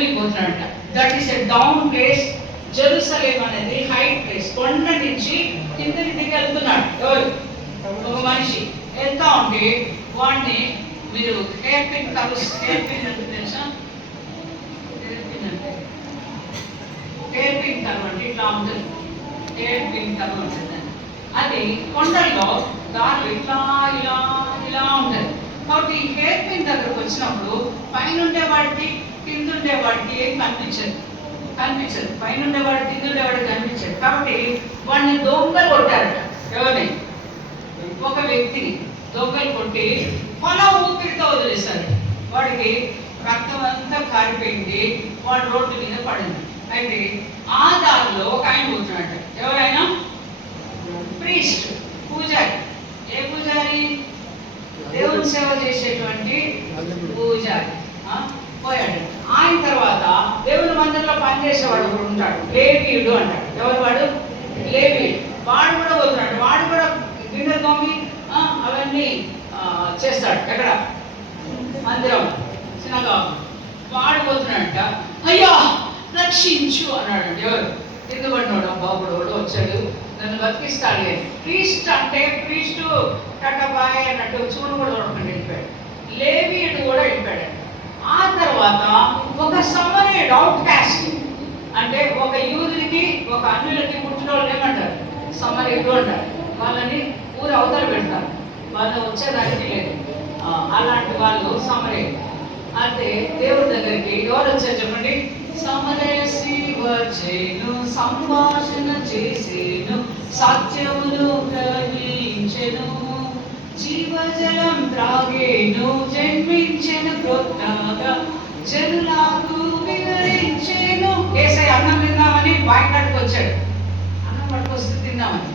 ఊరికి పోతున్నాడంట. That is a down place. Jerusalem అనేది హైట్ ప్లేస్. కొండ నుంచి కిందకి దిగి వెళ్తున్నాడు. ఎవరు? ఒక మనిషి వెళ్తా ఉంటే వాడిని మీరు హెయిర్ పిన్ అంటే తెలుసా? హెయిర్ పిన్ కర్వ్ అంటే ఇట్లా ఉంటుంది. హెయిర్ పిన్ కర్వ్ ఉంటుంది. అది కొండల్లో దారులు ఇట్లా ఇలా ఇలా ఉంటుంది. కాబట్టి ఈ హెయిర్ పిన్ దగ్గరకు వచ్చినప్పుడు పైన ఉండేవాడికి కింద ఉండేవాడికి ఏం కనిపించదు. పైన ఉండేవాడు కింద ఉండేవాడికి కనిపించదు. కాబట్టి వాడిని దొంగలు కొట్టారట. ఎవరిని? ఒక వ్యక్తిని దొంగలు కొట్టి పొల ఊపిరితో వదిలేశారు. వాడికి రక్తం అంతా కారిపోయింది. వాడు రోడ్డు మీద పడింది. అయితే ఆ దారిలో ఒక ఆయన కూర్చున్నాడు. ఎవరైనా? ప్రీస్ట్, పూజారి. ఏ పూజారి? దేవుని సేవ చేసేటువంటి పూజారి పోయాడు. ఆయన తర్వాత దేవుని మందిరంలో పనిచేసేవాడు ఒకడు ఉంటాడు, లేవీయుడు అంటాడు. ఎవరు వాడు? లేవీయుడు. వాడు కూడా పోతున్నాడు. వాడు కూడా గిన్నె తోమి అవన్నీ చేస్తాడు. ఎక్కడ? మందిరం, సినగాగు. వాడు పోతున్నాడంట. అయ్యా రక్షించు అన్నాడండి. ఎవరు? కింద పడినోడు బాబుడు వచ్చాడు, నన్ను బతికిస్తాడు. ప్రీస్ట్ అంటే ప్రీస్టు టటబాయ్ అన్నట్టు చూడు కూడా చూడకుండా వెళ్ళిపోయాడు. లేవీయుడు కూడా వెళ్ళిపోయాడు. ఆ తర్వాత ఒక సమరయుడు, అవుట్ కాస్ట్ అంటే ఒక యూదులకి ఒక అన్యులకి పుట్టిన వాళ్ళు ఏమంటారు? సమరయుడు అంటారు. వాళ్ళని ఊరు అవతల పెడతారు. వాళ్ళు వచ్చేదానికి లేదు. అలాంటి వాళ్ళు సమరయుడు. అంటే దేవుడి దగ్గరికి ఎవరు వచ్చారు చెప్పండి? సమరసి వచ్చేను, సంభాషణ చేసేను, సత్యములు గ్రహించెను, జీవజలం త్రాగేను, జన్మించెను క్రొత్తగా, జనులకు వివరించెను. యేసయ్య అన్నం తిందామని బాయి కాడికి వచ్చాడు. అన్నం పట్టుకొస్తే తిందామని